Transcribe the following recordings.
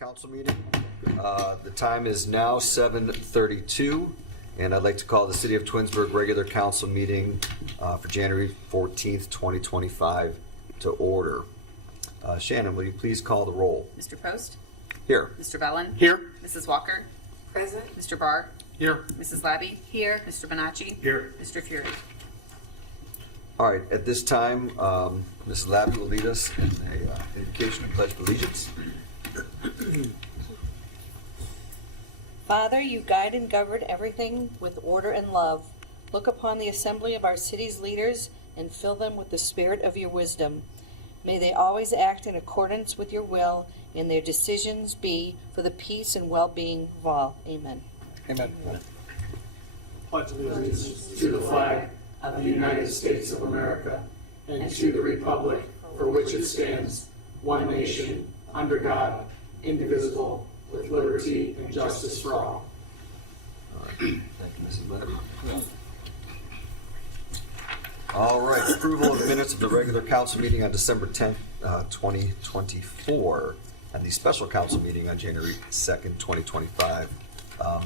Council meeting. The time is now 7:32, and I'd like to call the City of Twinsburg regular council meeting for January 14th, 2025 to order. Shannon, will you please call the roll? Mr. Post? Here. Mr. Bellin? Here. Mrs. Walker? Present. Mr. Barr? Here. Mrs. Labby? Here. Mr. Bonacci? Here. Mr. Fury? All right, at this time, Ms. Labby will lead us in a invocation and pledge of allegiance. Father, you guide and govern everything with order and love. Look upon the assembly of our city's leaders and fill them with the spirit of your wisdom. May they always act in accordance with your will and their decisions be for the peace and well-being of all. Amen. Amen. Pledge allegiance to the flag of the United States of America and to the republic for which it stands, one nation, under God, indivisible, with liberty and justice for all. All right, thank you, Mrs. Labby. All right, approval of the minutes of the regular council meeting on December 10th, 2024, and the special council meeting on January 2nd, 2025.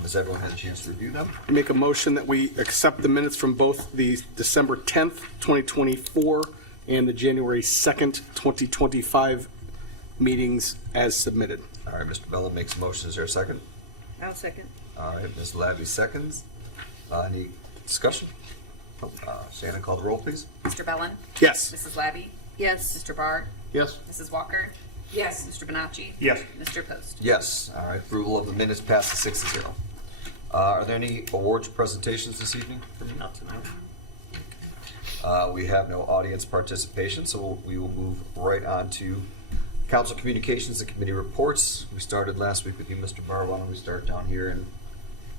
Has everyone had a chance to review them? I make a motion that we accept the minutes from both the December 10th, 2024 and the January 2nd, 2025 meetings as submitted. All right, Mr. Bellin makes a motion. Is there a second? I'll second. All right, Ms. Labby seconds. Any discussion? Shannon, call the roll, please. Mr. Bellin? Yes. Mrs. Labby? Yes. Mr. Barr? Yes. Mrs. Walker? Yes. Mr. Bonacci? Yes. Mr. Post? Yes. All right, approval of the minutes passes 6-0. Are there any awards presentations this evening? Not tonight. We have no audience participation, so we will move right on to council communications and committee reports. We started last week with you, Mr. Barr. Why don't we start down here and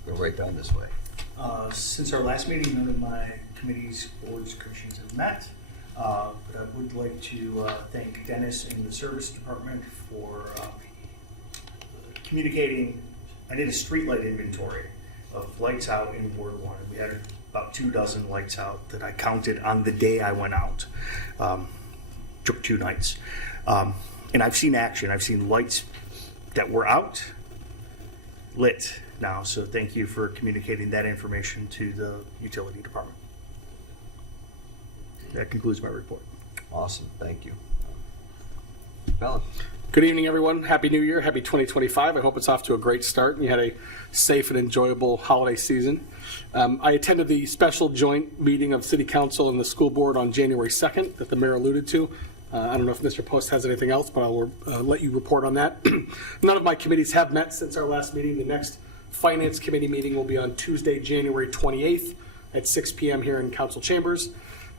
go right down this way? Since our last meeting, none of my committees, boards, commissions have met. But I would like to thank Dennis and the service department for communicating. I did a streetlight inventory of lights out in Ward 1. We had about 24 lights out that I counted on the day I went out. Took 2 nights. And I've seen action. I've seen lights that were out lit now. So thank you for communicating that information to the utility department. That concludes my report. Awesome, thank you. Bellin. Good evening, everyone. Happy New Year. Happy 2025. I hope it's off to a great start and you had a safe and enjoyable holiday season. I attended the special joint meeting of City Council and the school board on January 2nd that the mayor alluded to. I don't know if Mr. Post has anything else, but I'll let you report on that. None of my committees have met since our last meeting. The next Finance Committee meeting will be on Tuesday, January 28th at 6 p.m. here in Council Chambers.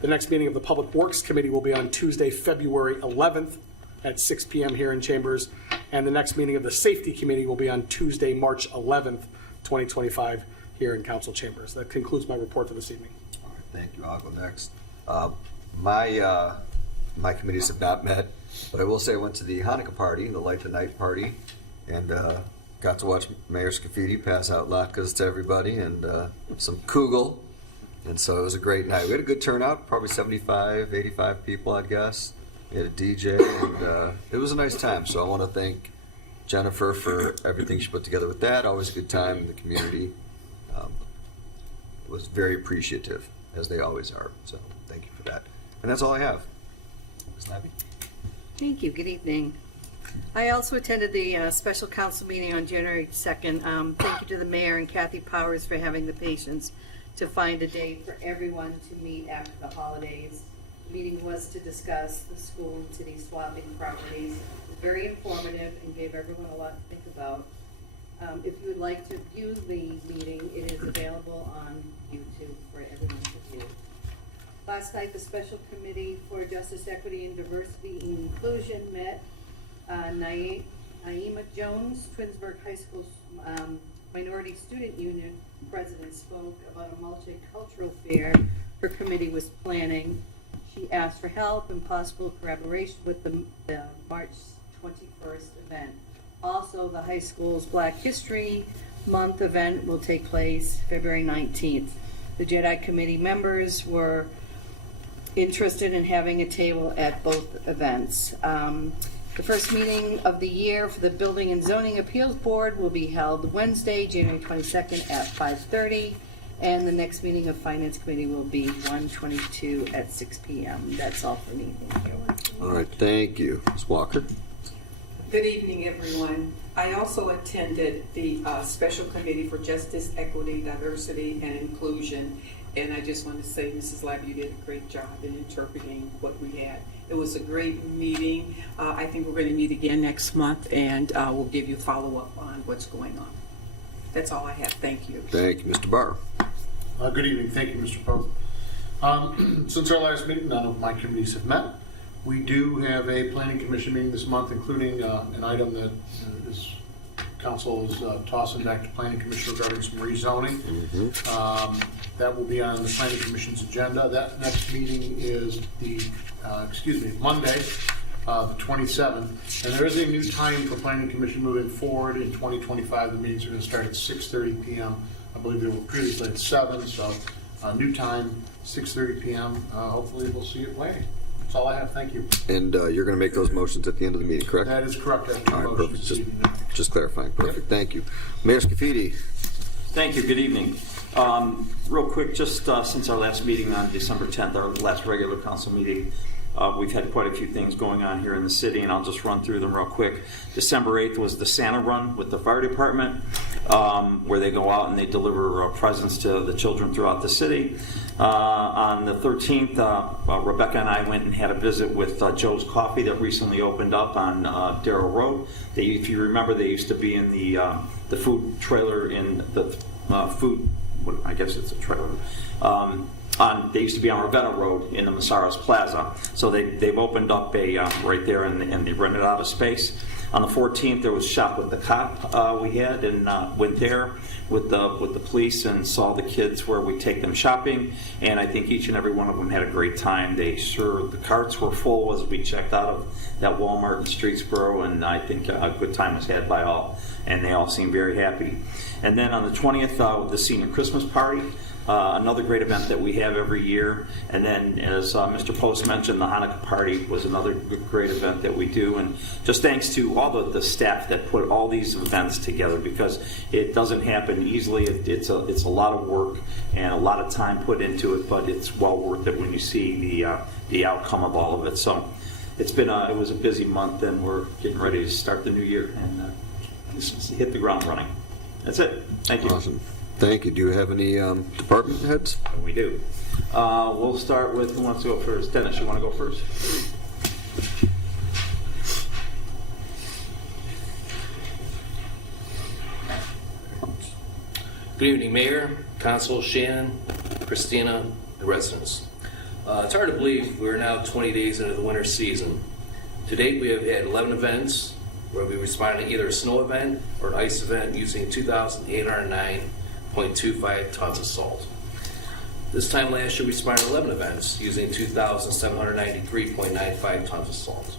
The next meeting of the Public Works Committee will be on Tuesday, February 11th at 6 p.m. here in Chambers. And the next meeting of the Safety Committee will be on Tuesday, March 11th, 2025 here in Council Chambers. That concludes my report for this evening. All right, thank you. I'll go next. My committees have not met, but I will say I went to the Hanukkah party, the Light the Night party, and got to watch Mayor Scafidi pass out latkes to everybody and some kugel. And so it was a great night. We had a good turnout, probably 75, 85 people, I'd guess. We had a DJ, and it was a nice time. So I want to thank Jennifer for everything she put together with that. Always a good time in the community. Was very appreciative, as they always are. So thank you for that. And that's all I have. Ms. Labby? Thank you. Good evening. I also attended the special council meeting on January 2nd. Thank you to the mayor and Kathy Powers for having the patience to find a date for everyone to meet after the holidays. The meeting was to discuss the school and city swapping properties. It was very informative and gave everyone a lot to think about. If you would like to view the meeting, it is available on YouTube for everyone to view. Last night, the Special Committee for Justice, Equity, and Diversity and Inclusion met. Naima Jones, Twinsburg High School Minority Student Union president, spoke about a multicultural fair her committee was planning. She asked for help and possible collaboration with the March 21st event. Also, the high school's Black History Month event will take place February 19th. The JEDI committee members were interested in having a table at both events. The first meeting of the year for the Building and Zoning Appeals Board will be held Wednesday, January 22nd at 5:30. And the next meeting of Finance Committee will be 1/22 at 6 p.m. That's all for me. Thank you. All right, thank you. Ms. Walker? Good evening, everyone. I also attended the Special Committee for Justice, Equity, Diversity, and Inclusion. And I just want to say, Mrs. Lab, you did a great job in interpreting what we had. It was a great meeting. I think we're going to meet again next month, and we'll give you follow-up on what's going on. That's all I have. Thank you. Thank you. Mr. Barr? Good evening. Thank you, Mr. Pope. Since our last meeting, none of my committees have met. We do have a planning commission meeting this month, including an item that is council is tossing back to planning commission regarding some rezoning. That will be on the planning commission's agenda. That next meeting is Monday, the 27th. And there is a new time for planning commission moving forward in 2025. The meetings are going to start at 6:30 p.m. I believe they were previously at 7, so new time, 6:30 p.m. Hopefully we'll see it playing. That's all I have. Thank you. And you're going to make those motions at the end of the meeting, correct? That is correct. I have two All right, motions perfect. this evening. Just clarifying. Perfect. Thank you. Mayor Scafidi? Thank you. Good evening. Real quick, just since our last meeting on December 10th, our last regular council meeting, we've had quite a few things going on here in the city, and I'll just run through them real quick. December 8th was the Santa Run with the fire department, where they go out and they deliver presents to the children throughout the city. On the 13th, Rebecca and I went and had a visit with Joe's Coffee that recently opened up on Darrow Road. If you remember, they used to be in the food trailer in the food, I guess it's a trailer. They used to be on Ravenna Road in the Masaros Plaza. So they've opened up right there, and they rented out a space. On the 14th, there was Shop with the Cop we had, and went there with the police and saw the kids where we take them shopping. And I think each and every one of them had a great time. The carts were full as we checked out of that Walmart in Streetsboro, and I think a good time was had by all. And they all seemed very happy. And then on the 20th, the senior Christmas party. Another great event that we have every year. And then, as Mr. Post mentioned, the Hanukkah party was another great event that we do. And just thanks to all the staff that put all these events together, because it doesn't happen easily. It's a lot of work and a lot of time put into it, but it's well worth it when you see the outcome of all of it. So it was a busy month, and we're getting ready to start the new year and just hit the ground running. That's it. Thank you. Awesome. Thank you. Do you have any department heads? We do. We'll start with, who wants to go first? Dennis, you want to go first? Good evening, Mayor, Council, Shannon, Christina, and residents. It's hard to believe we're now 20 days into the winter season. To date, we have had 11 events where we responded to either a snow event or an ice event using 2,809.25 tons of salt. This time last year, we responded to 11 events using 2,793.95 tons of salt.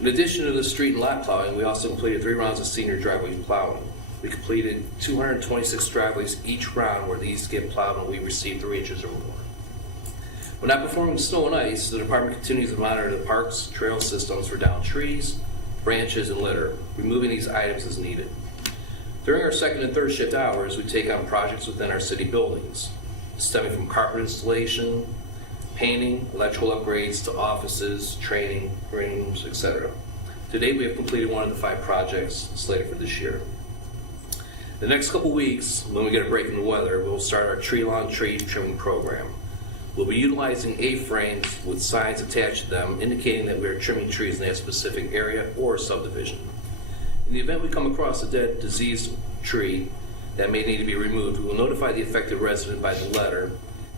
In addition to the street and lot plowing, we also completed 3 rounds of senior driveway plowing. We completed 226 driveways each round where these get plowed when we receive 3 inches or more. When not performing snow and ice, the department continues to monitor the parks, trail systems for downed trees, branches, and litter, removing these items as needed. During our second and third shift hours, we take on projects within our city buildings, stemming from carpet installation, painting, electrical upgrades to offices, training, rooms, etc. To date, we have completed 1 of the 5 projects slated for this year. The next couple weeks, when we get a break in the weather, we'll start our tree-lawn tree trimming program. We'll be utilizing A-frames with signs attached to them indicating that we are trimming trees in that specific area or subdivision. In the event we come across a dead, diseased tree that may need to be removed, we will notify the affected resident by the letter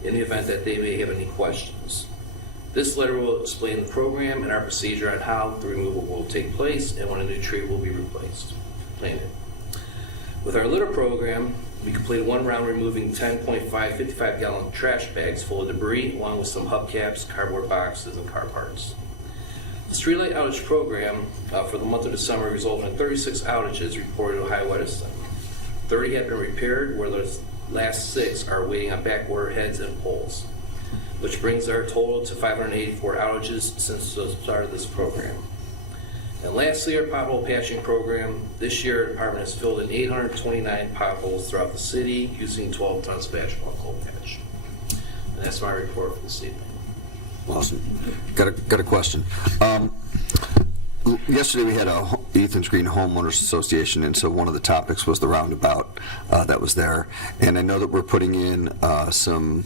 in the event that they may have any questions. This letter will explain the program and our procedure on how the removal will take place and when a new tree will be planted. With our litter program, we completed 1 round removing 10.5 55-gallon trash bags full of debris, along with some hubcaps, cardboard boxes, and car parts. The streetlight outage program for the month of December resulted in 36 outages reported to Ohio Edison. 30 have been repaired, where the last 6 are waiting on backorder heads and poles, which brings our total to 584 outages since the start of this program. And lastly, our pothole patching program. This year, the department has filled in 829 potholes throughout the city using 12 tons of asphalt coal patch. And that's my report for this evening. Awesome. Got a question. Yesterday we had a Ethan's Green Homeowners Association, and so one of the topics was the roundabout that was there. And I know that we're putting in some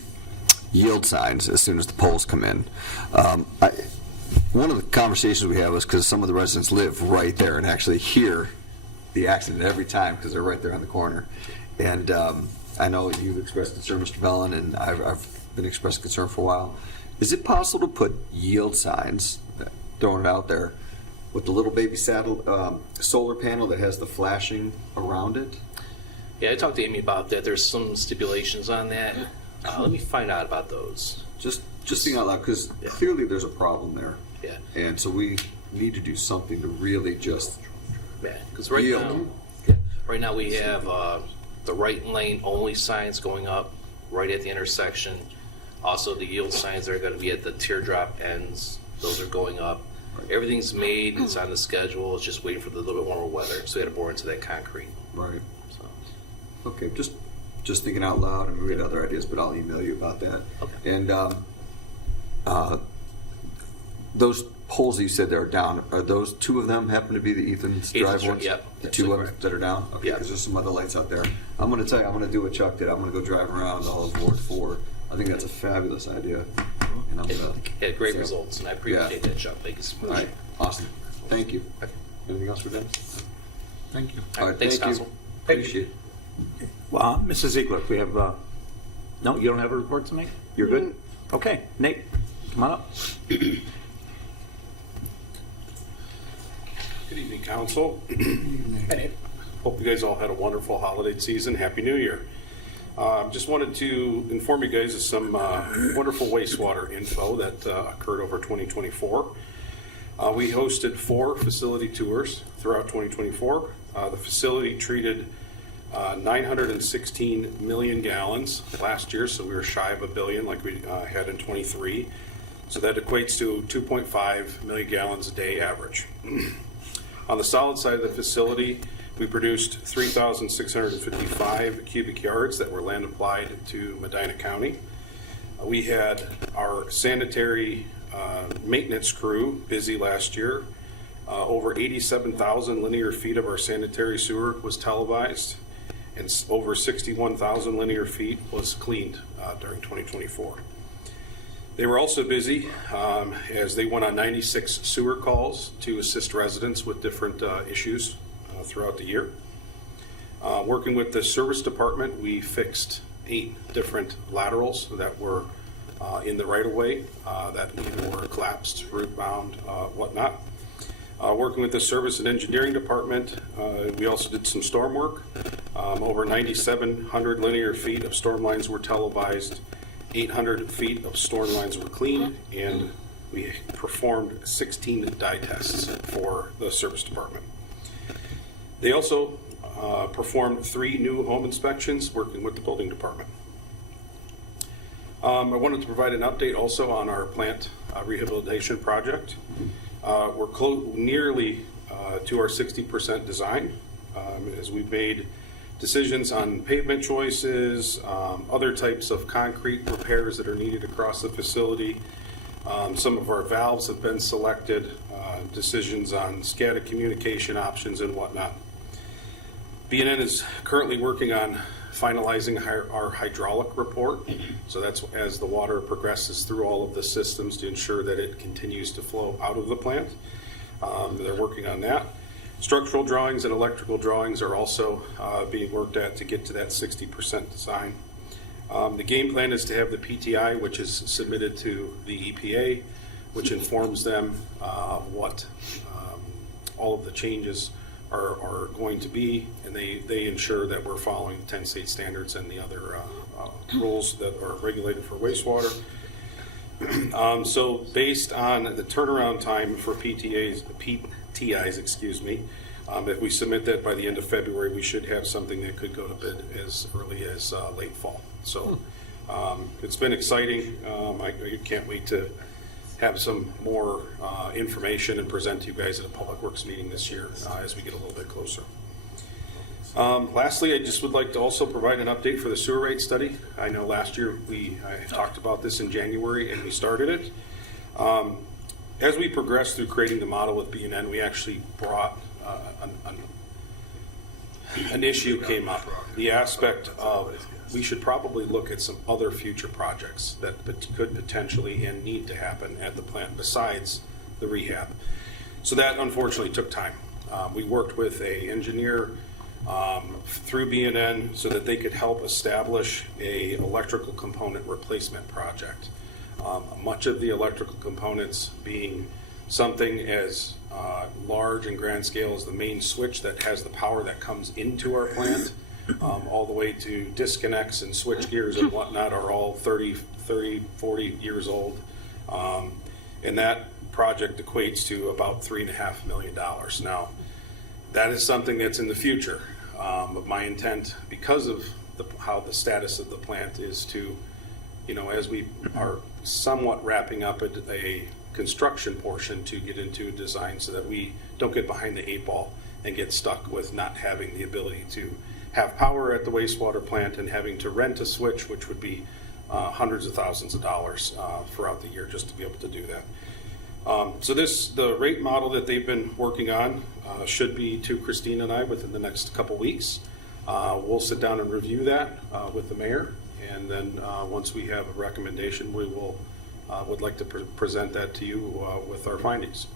yield signs as soon as the poles come in. One of the conversations we had was because some of the residents live right there and actually hear the accident every time because they're right there on the corner. And I know you've expressed concern, Mr. Bellin, and I've been expressing concern for a while. Is it possible to put yield signs, throwing it out there, with the little baby saddle solar panel that has the flashing around it? Yeah, I talked to Amy about that. There's some stipulations on that. Let me find out about those. Just thinking out loud, because clearly there's a problem there. Yeah. And so we need to do something to really just Yeah, because right yield. now we have the right lane only signs going up right at the intersection. Also, the yield signs are going to be at the teardrop ends. Those are going up. Everything's made. It's on the schedule. It's just waiting for the little bit warmer weather. So we got to bore into that concrete. Right. So. Okay, just thinking out loud, and we had other ideas, but I'll email you about that. Okay. And those poles that you said that are down, are those two of them happen to be the Ethan's Drive ones? Yep. The two of them that are down? Okay, Yep. because there's some other lights out there. I'm going to tell you, I'm going to do what Chuck did. I'm going to go drive around all of Ward 4. I think that's a fabulous idea. And I'm going to... Had great results, and I appreciate that, Chuck. Thank you so much. All right, awesome. Thank you. Anything else for Dennis? Thank you. All right, Thanks, thank you. Council. Appreciate it. Well, Mrs. Ziegler, we have, no, you don't have a report to make? You're good? Okay, Nate, come on up. Good evening, Council. Hope you guys all had a wonderful holiday season. Happy New Year. Just wanted to inform you guys of some wonderful wastewater info that occurred over 2024. We hosted 4 facility tours throughout 2024. The facility treated 916 million gallons last year, so we were shy of a billion like we had in 23. So that equates to 2.5 million gallons a day average. On the solid side of the facility, we produced 3,655 cubic yards that were land applied to Medina County. We had our sanitary maintenance crew busy last year. Over 87,000 linear feet of our sanitary sewer was televised, and over 61,000 linear feet was cleaned during 2024. They were also busy as they went on 96 sewer calls to assist residents with different issues throughout the year. Working with the service department, we fixed 8 different laterals that were in the right-of-way that either were collapsed, root-bound, whatnot. Working with the service and engineering department, we also did some storm work. Over 9,700 linear feet of storm lines were televised, 800 feet of storm lines were cleaned, and we performed 16 dye tests for the service department. They also performed 3 new home inspections working with the building department. I wanted to provide an update also on our plant rehabilitation project. We're nearly to our 60% design as we've made decisions on pavement choices, other types of concrete repairs that are needed across the facility. Some of our valves have been selected, decisions on SCADA communication options and whatnot. B&N is currently working on finalizing our hydraulic report. So that's as the water progresses through all of the systems to ensure that it continues to flow out of the plant. They're working on that. Structural drawings and electrical drawings are also being worked at to get to that 60% design. The game plan is to have the PTI, which is submitted to the EPA, which informs them what all of the changes are going to be, and they ensure that we're following 10 state standards and the other rules that are regulated for wastewater. So based on the turnaround time for PTIs, if we submit that by the end of February, we should have something that could go to bid as early as late fall. So it's been exciting. I can't wait to have some more information and present to you guys at a Public Works meeting this year as we get a little bit closer. Lastly, I just would like to also provide an update for the sewer rate study. I know last year I talked about this in January and we started it. As we progressed through creating the model with B&N, we actually brought an issue came up. The aspect of we should probably look at some other future projects that could potentially and need to happen at the plant besides the rehab. So that unfortunately took time. We worked with an engineer through B&N so that they could help establish a electrical component replacement project. Much of the electrical components being something as large and grand scale as the main switch that has the power that comes into our plant, all the way to disconnects and switch gears and whatnot are all 30, 40 years old. And that project equates to about $3.5 million. Now, that is something that's in the future. But my intent, because of how the status of the plant is to, as we are somewhat wrapping up a construction portion to get into design so that we don't get behind the 8 ball and get stuck with not having the ability to have power at the wastewater plant and having to rent a switch, which would be hundreds of thousands of dollars throughout the year just to be able to do that. So the rate model that they've been working on should be to Christine and I within the next couple weeks. We'll sit down and review that with the mayor, and then once we have a recommendation, we would like to present that to you with our findings.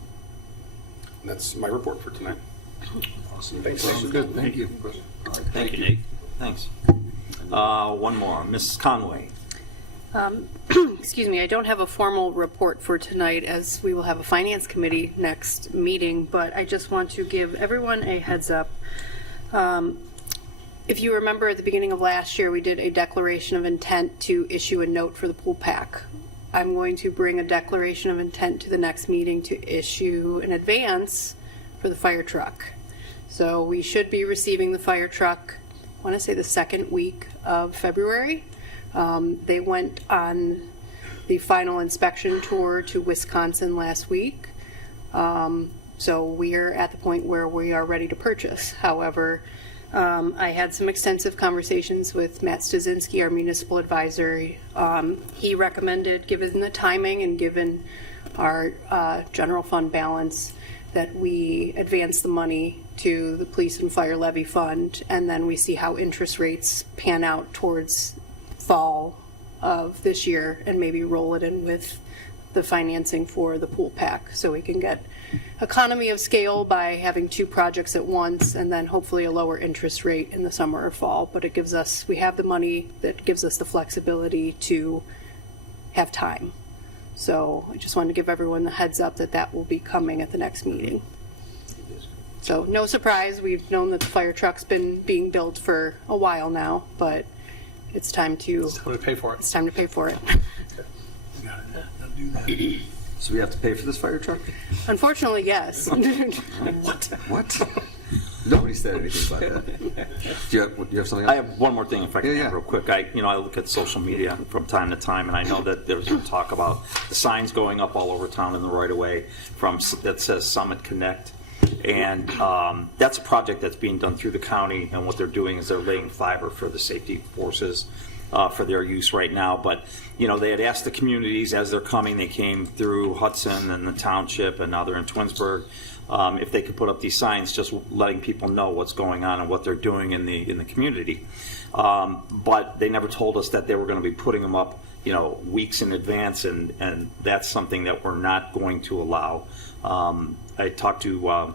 And that's my report for tonight. Awesome. Thanks. Good. Thank you. Thank you, Nate. Thanks. One more, Mrs. Conway. Excuse me, I don't have a formal report for tonight as we will have a finance committee next meeting, but I just want to give everyone a heads up. If you remember at the beginning of last year, we did a declaration of intent to issue a note for the pool pack. I'm going to bring a declaration of intent to the next meeting to issue an advance for the fire truck. So we should be receiving the fire truck, I want to say the second week of February. They went on the final inspection tour to Wisconsin last week. So we are at the point where we are ready to purchase. However, I had some extensive conversations with Matt Stasinski, our municipal advisor. He recommended, given the timing and given our general fund balance, that we advance the money to the police and fire levy fund, and then we see how interest rates pan out towards fall of this year and maybe roll it in with the financing for the pool pack so we can get economy of scale by having 2 projects at once and then hopefully a lower interest rate in the summer or fall. But we have the money that gives us the flexibility to have time. So I just wanted to give everyone the heads up that will be coming at the next meeting. So no surprise, we've known that the fire truck's been being built for a while now, but it's time to pay for it. It's time to pay for it. So we have to pay for this fire truck? Unfortunately, yes. What? Nobody said anything about that. Do you have something else? I have one more thing, if I can, Yeah. real quick. I look at social media from time to time, and I know that there's been talk about the signs going up all over town in the right of way that says Summit Connect. And that's a project that's being done through the county, and what they're doing is they're laying fiber for the safety forces for their use right now. But, they had asked the communities as they're coming, they came through Hudson and the township, and now they're in Twinsburg, if they could put up these signs, just letting people know what's going on and what they're doing in the community. But they never told us that they were going to be putting them up, weeks in advance, and that's something that we're not going to allow. I talked to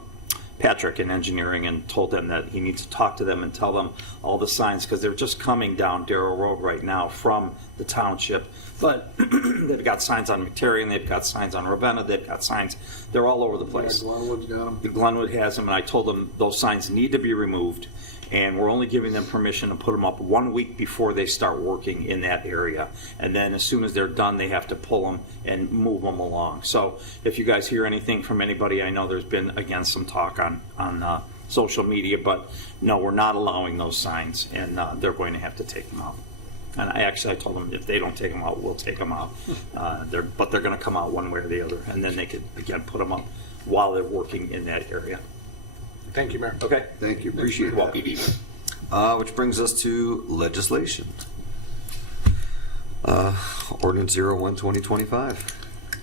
Patrick in engineering and told them that he needs to talk to them and tell them all the signs, because they're just coming down Darrow Road right now from the township. But they've got signs on McTerry, they've got signs on Ravenna, they've got signs. They're all over the place. Yeah, Glenwood's got them. Glenwood has them, and I told them those signs need to be removed, and we're only giving them permission to put them up 1 week before they start working in that area. And then as soon as they're done, they have to pull them and move them along. So if you guys hear anything from anybody, I know there's been, again, some talk on social media, but no, we're not allowing those signs, and they're going to have to take them out. And I told them if they don't take them out, we'll take them out. But they're going to come out one way or the other, and then they could again put them up while they're working in that area. Thank you, Mayor. Okay. Thank you. Appreciate You're that. welcome. Which brings us to legislation. Ordinance 01-2025.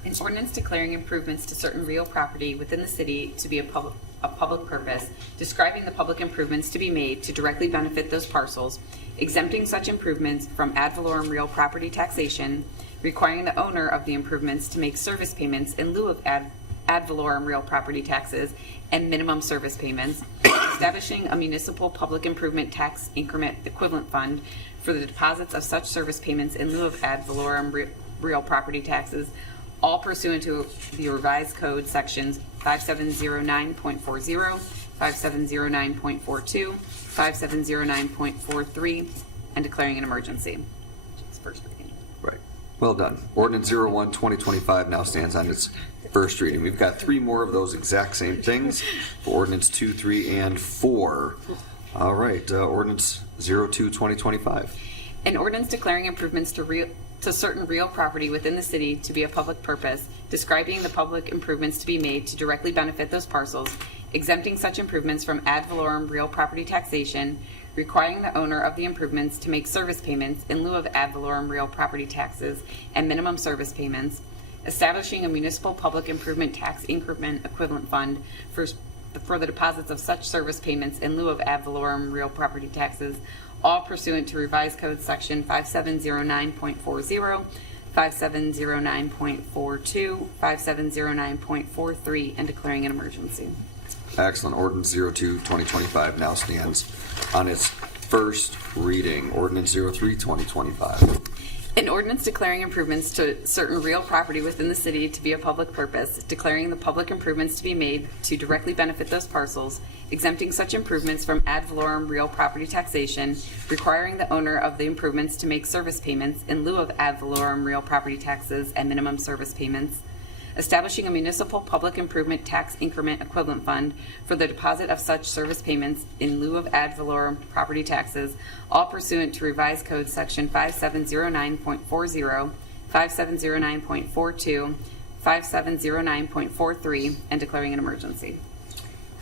An ordinance declaring improvements to certain real property within the city to be a public purpose, describing the public improvements to be made to directly benefit those parcels, exempting such improvements from ad valorem real property taxation, requiring the owner of the improvements to make service payments in lieu of ad valorem real property taxes and minimum service payments, establishing a municipal public improvement tax increment equivalent fund for the deposits of such service payments in lieu of ad valorem real property taxes, all pursuant to the revised code sections 5709.40, 5709.42, 5709.43, and declaring an emergency. It's first reading. Right. Well done. Ordinance 01-2025 now stands on its first reading. We've got 3 more of those exact same things for ordinance 2, 3, and 4. All right. Ordinance 02-2025. An ordinance declaring improvements to certain real property within the city to be a public purpose, describing the public improvements to be made to directly benefit those parcels, exempting such improvements from ad valorem real property taxation, requiring the owner of the improvements to make service payments in lieu of ad valorem real property taxes and minimum service payments, establishing a municipal public improvement tax increment equivalent fund for the deposits of such service payments in lieu of ad valorem real property taxes, all pursuant to revised code section 5709.40, 5709.42, 5709.43, and declaring an emergency. Excellent. Ordinance 02-2025 now stands on its first reading. Ordinance 03-2025. An ordinance declaring improvements to certain real property within the city to be a public purpose, declaring the public improvements to be made to directly benefit those parcels, exempting such improvements from ad valorem real property taxation, requiring the owner of the improvements to make service payments in lieu of ad valorem real property taxes and minimum service payments, establishing a municipal public improvement tax increment equivalent fund for the deposit of such service payments in lieu of ad valorem property taxes, all pursuant to revised code section 5709.40, 5709.42, 5709.43, and declaring an emergency.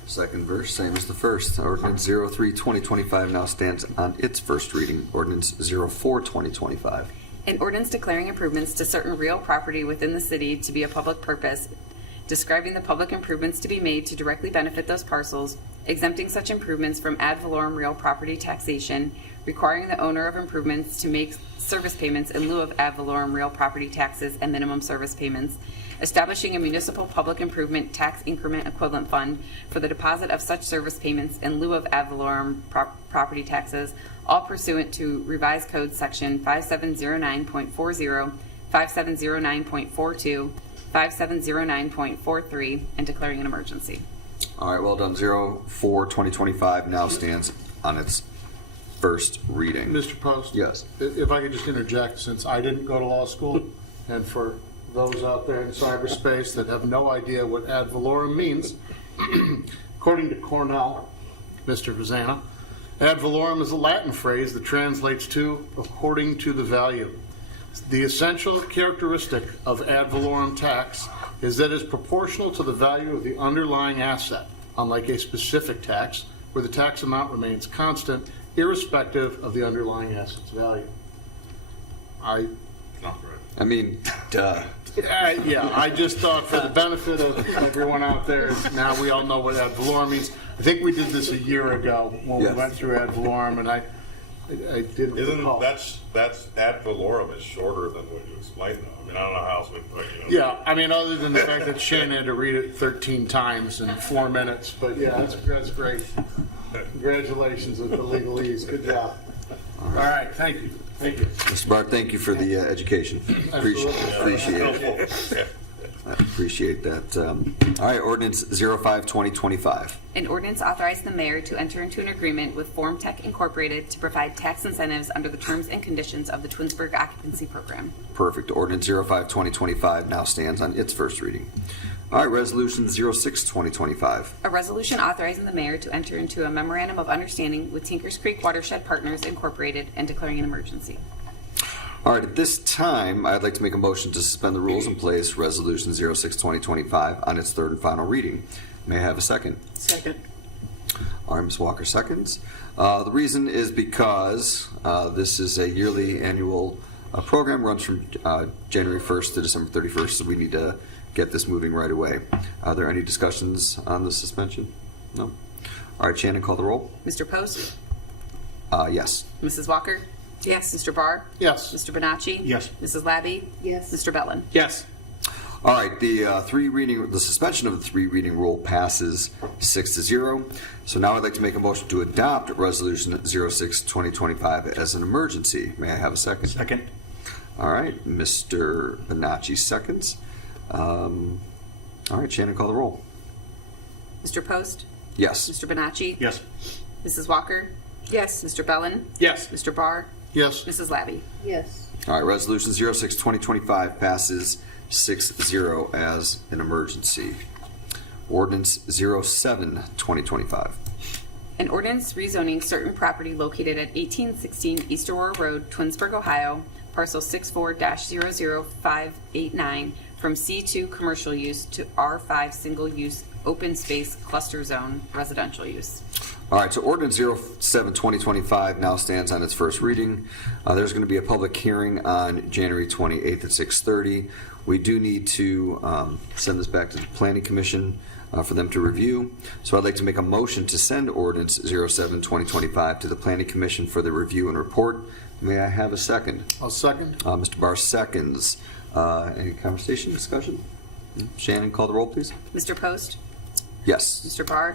Second verse, same as the first. Ordinance 03-2025 now stands on its first reading. Ordinance 04-2025. An ordinance declaring improvements to certain real property within the city to be a public purpose, describing the public improvements to be made to directly benefit those parcels, exempting such improvements from ad valorem real property taxation, requiring the owner of improvements to make service payments in lieu of ad valorem real property taxes and minimum service payments, establishing a municipal public improvement tax increment equivalent fund for the deposit of such service payments in lieu of ad valorem property taxes, all pursuant to revised code section 5709.40, 5709.42, 5709.43, and declaring an emergency. All right, well done. 04-2025 now stands on its first reading. Mr. Post? Yes. If I could just interject, since I didn't go to law school, and for those out there in cyberspace that have no idea what ad valorem means, according to Cornell, Mr. Vizana, ad valorem is a Latin phrase that translates to according to the value. The essential characteristic of ad valorem tax is that it is proportional to the value of the underlying asset, unlike a specific tax, where the tax amount remains constant, irrespective of the underlying asset's value. I mean, duh. Yeah, I just thought for the benefit of everyone out there, now we all know what ad valorem means. I think we did this a year ago when we went through ad valorem, and I didn't recall. That's ad valorem is shorter than what you explained though. I mean, I don't know how else we put it. Yeah, I mean, other than the fact that Shane had to read it 13 times in 4 minutes, but yeah, that's great. Congratulations with the legalese. Good job. All right, thank you. Thank you. Mr. Bart, thank you for the education. Appreciate it. I appreciate that. All right, ordinance 05-2025. An ordinance authorizing the mayor to enter into an agreement with Form Tech Incorporated to provide tax incentives under the terms and conditions of the Twinsburg occupancy program. Perfect. Ordinance 05-2025 now stands on its first reading. All right, resolution 06-2025. A resolution authorizing the mayor to enter into a memorandum of understanding with Tinkers Creek Watershed Partners Incorporated and declaring an emergency. All right, at this time, I'd like to make a motion to suspend the rules and place Resolution 06-2025 on its third and final reading. May I have a second? Second. All right, Ms. Walker seconds. The reason is because this is a yearly annual program, runs from January 1st to December 31st, so we need to get this moving right away. Are there any discussions on the suspension? No? All right, Shannon, call the roll. Mr. Post? Yes. Mrs. Walker? Yes. Mr. Barr? Yes. Mr. Bonacci? Yes. Mrs. Labby? Yes. Mr. Bellin? Yes. All right, the suspension of the three reading rule passes 6-0. So now I'd like to make a motion to adopt Resolution 06-2025 as an emergency. May I have a second? Second. All right, Mr. Bonacci seconds. All right, Shannon, call the roll. Mr. Post? Yes. Mr. Bonacci? Yes. Mrs. Walker? Yes. Mr. Bellin? Yes. Mr. Barr? Yes. Mrs. Labby? Yes. All right, Resolution 06-2025 passes 6-0 as an emergency. Ordinance 07-2025. An ordinance rezoning certain property located at 1816 East Aurora Road, Twinsburg, Ohio, parcel 64-00589, from C2 commercial use to R5 single use open space cluster zone residential use. All right, so Ordinance 07-2025 now stands on its first reading. There's going to be a public hearing on January 28th at 6:30. We do need to send this back to the Planning Commission for them to review. So I'd like to make a motion to send Ordinance 07-2025 to the Planning Commission for the review and report. May I have a second? I'll second. Mr. Barr seconds. Any conversation, discussion? Shannon, call the roll, please. Mr. Post? Yes. Mr. Barr?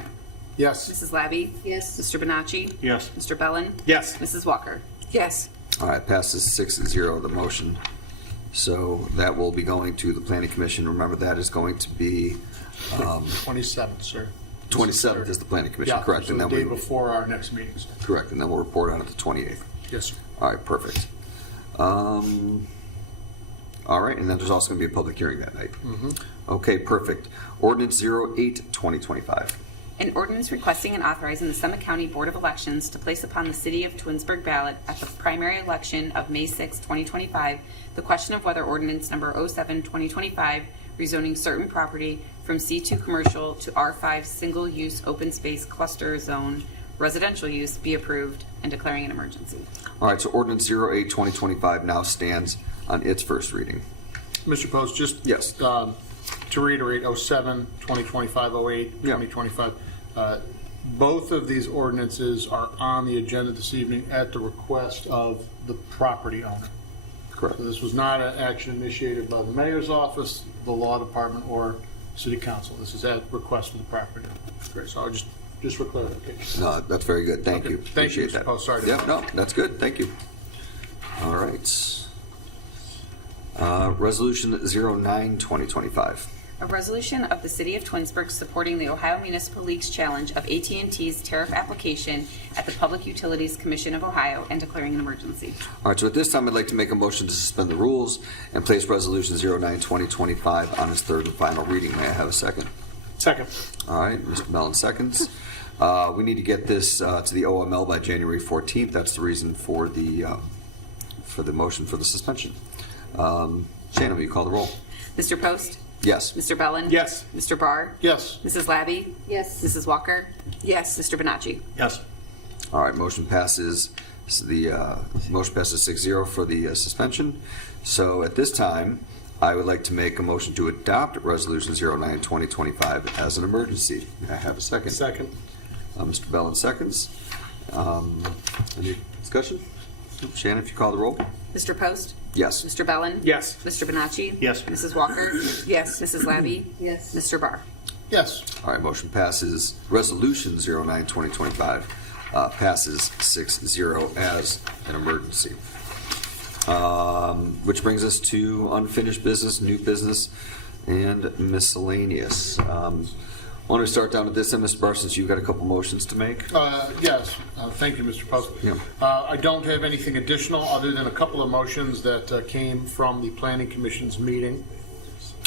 Yes. Mrs. Labby? Yes. Mr. Bonacci? Yes. Mr. Bellin? Yes. Mrs. Walker? Yes. All right, passes 6-0, the motion. So that will be going to the Planning Commission. Remember, that is going to be 27th, sir. 27th is the Planning Commission, Yeah, correct? so And the then day before our next meeting. correct, and then we'll report on it the 28th. Yes, sir. All right, perfect. All right, and then there's also going to be a public hearing that night. Okay, perfect. Ordinance 08-2025. An ordinance requesting and authorizing the Summit County Board of Elections to place upon the City of Twinsburg ballot at the primary election of May 6, 2025, the question of whether ordinance number 07-2025, rezoning certain property from C2 commercial to R5 single-use open space cluster zone residential use be approved and declaring an emergency. All right, so Ordinance 08-2025 now stands on its first reading. Mr. Post, just Yes. to reiterate, 07, 2025, 08, Yeah. 2025, both of these ordinances are on the agenda this evening at the request of the property owner. Correct. So this was not an action initiated by the mayor's office, the law department, or city council. This is at request of the property owner. Great, so I'll just for clarification. No, that's very good. Thank Okay. you. Thank you, Appreciate Mr. that. Post. Sorry to- Yeah, no, that's good. Thank you. All right. Resolution 09-2025. A resolution of the City of Twinsburg supporting the Ohio Municipal League's challenge of AT&T's tariff application at the Public Utilities Commission of Ohio and declaring an emergency. All right, so at this time, I'd like to make a motion to suspend the rules and place Resolution 09-2025 on its third and final reading. May I have a second? Second. All right, Mr. Mellon seconds. We need to get this to the OML by January 14th. That's the reason for the motion for the suspension. Shannon, will you call the roll? Mr. Post? Yes. Mr. Bellin? Yes. Mr. Barr? Yes. Mrs. Labby? Yes. Mrs. Walker? Yes. Mr. Bonacci? Yes. All right, motion passes. Motion passes 6-0 for the suspension. So at this time, I would like to make a motion to adopt Resolution 09-2025 as an emergency. May I have a second? Second. Mr. Bellin seconds. Any discussion? Shannon, if you call the roll. Mr. Post? Yes. Mr. Bellin? Yes. Mr. Bonacci? Yes. Mrs. Walker? Yes. Mrs. Labby? Yes. Mr. Barr? Yes. All right, motion passes. Resolution 09-2025 passes 6-0 as an emergency. Which brings us to unfinished business, new business, and miscellaneous. I want to start down at this end, Mr. Barr, since you've got a couple motions to make. Yes, thank you, Mr. Post. Yeah. I don't have anything additional other than a couple of motions that came from the Planning Commission's meeting,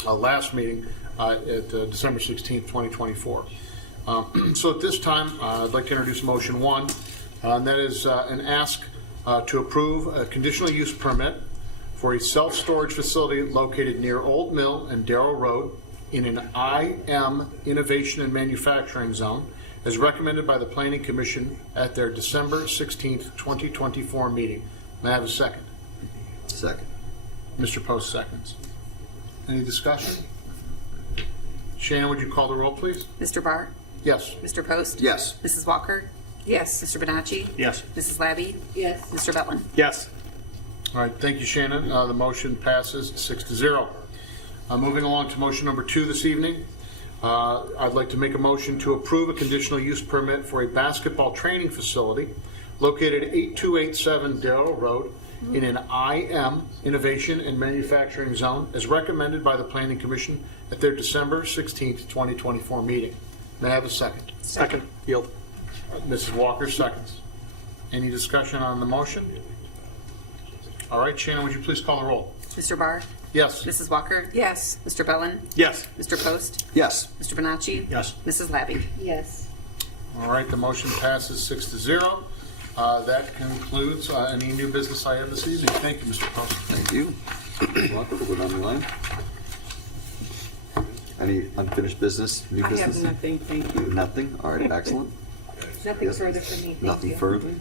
last meeting at December 16th, 2024. So at this time, I'd like to introduce motion 1, and that is an ask to approve a conditional use permit for a self-storage facility located near Old Mill and Darrow Road in an IM Innovation and Manufacturing Zone, as recommended by the Planning Commission at their December 16th, 2024 meeting. May I have a second? Second. Mr. Post seconds. Any discussion? Shannon, would you call the roll, please? Mr. Barr? Yes. Mr. Post? Yes. Mrs. Walker? Yes. Mr. Bonacci? Yes. Mrs. Labby? Yes. Mr. Bellin? Yes. All right, thank you, Shannon. The motion passes 6-0. Moving along to motion number 2 this evening. I'd like to make a motion to approve a conditional use permit for a basketball training facility located at 8287 Darrell Road in an IM Innovation and Manufacturing Zone, as recommended by the Planning Commission at their December 16th, 2024 meeting. May I have a second? Second. Yield. Mrs. Walker seconds. Any discussion on the motion? All right, Shannon, would you please call the roll? Mr. Barr? Yes. Mrs. Walker? Yes. Mr. Bellin? Yes. Mr. Post? Yes. Mr. Bonacci? Yes. Mrs. Labby? Yes. All right, the motion passes 6-0. That concludes any new business I have this evening. Thank you, Mr. Post. Thank you. You're welcome. We'll go down the line. Any unfinished business, new I business? have nothing, thank you. Nothing? All right, excellent. Nothing Yes. further from me. Thank Nothing you. further?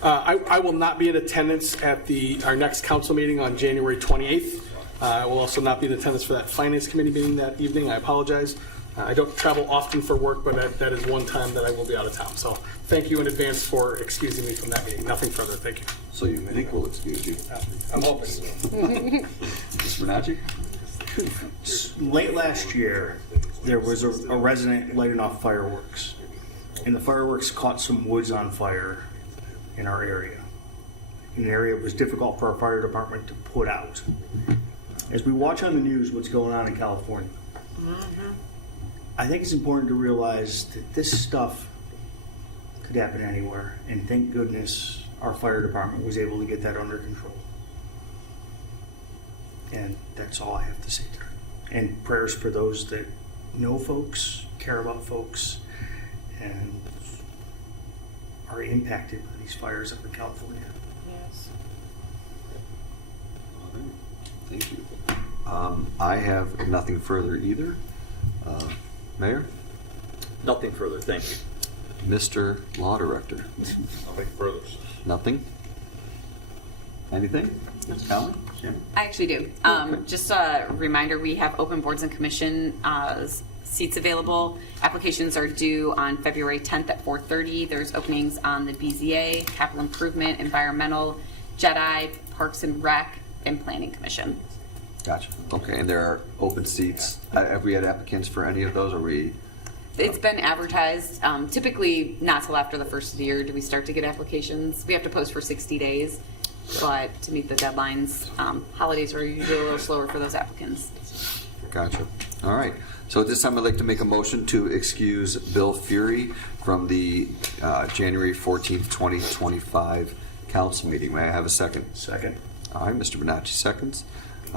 I will not be in attendance at our next council meeting on January 28th. I will also not be in attendance for that finance committee meeting that evening. I apologize. I don't travel often for work, but that is one time that I will be out of town. So thank you in advance for excusing me from that meeting. Nothing further. Thank you. So you think we'll excuse you? I'm hoping. Mr. Bonacci? Late last year, there was a resident lighting off fireworks, and the fireworks caught some woods on fire in our area. An area it was difficult for our fire department to put out. As we watch on the news what's going on in California, I think it's important to realize that this stuff could happen anywhere, and thank goodness our fire department was able to get that under control. And that's all I have to say to her. And prayers for those that know folks, care about folks, and are impacted by these fires up in California. Yes. Thank you. I have nothing further either. Mayor? Nothing further, thank you. Mr. Law Director? Nothing further. Nothing? Anything? Colin? Shannon? I actually do. Just a reminder, we have open boards and commission seats available. Applications are due on February 10th at 4:30. There's openings on the BZA, Capital Improvement, Environmental, JEDI, Parks and Rec, and Planning Commission. Gotcha. Okay, and there are open seats. Have we had applicants for any of those, or we? It's been advertised. Typically, not till after the first of the year do we start to get applications. We have to post for 60 days, but to meet the deadlines, holidays are usually a little slower for those applicants. Gotcha. All right. So at this time, I'd like to make a motion to excuse Bill Fury from the January 14th, 2025 council meeting. May I have a second? Second. All right, Mr. Bonacci seconds.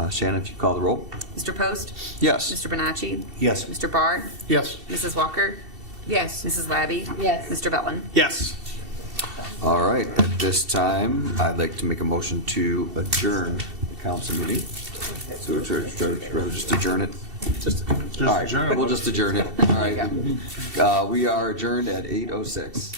Shannon, if you call the roll. Mr. Post? Yes. Mr. Bonacci? Yes. Mr. Barr? Yes. Mrs. Walker? Yes. Mrs. Labby? Yes. Mr. Bellin? Yes. All right. At this time, I'd like to make a motion to adjourn the council meeting. So just adjourn it. Just All right. We'll just adjourn it. All right. We are adjourned at 8:06.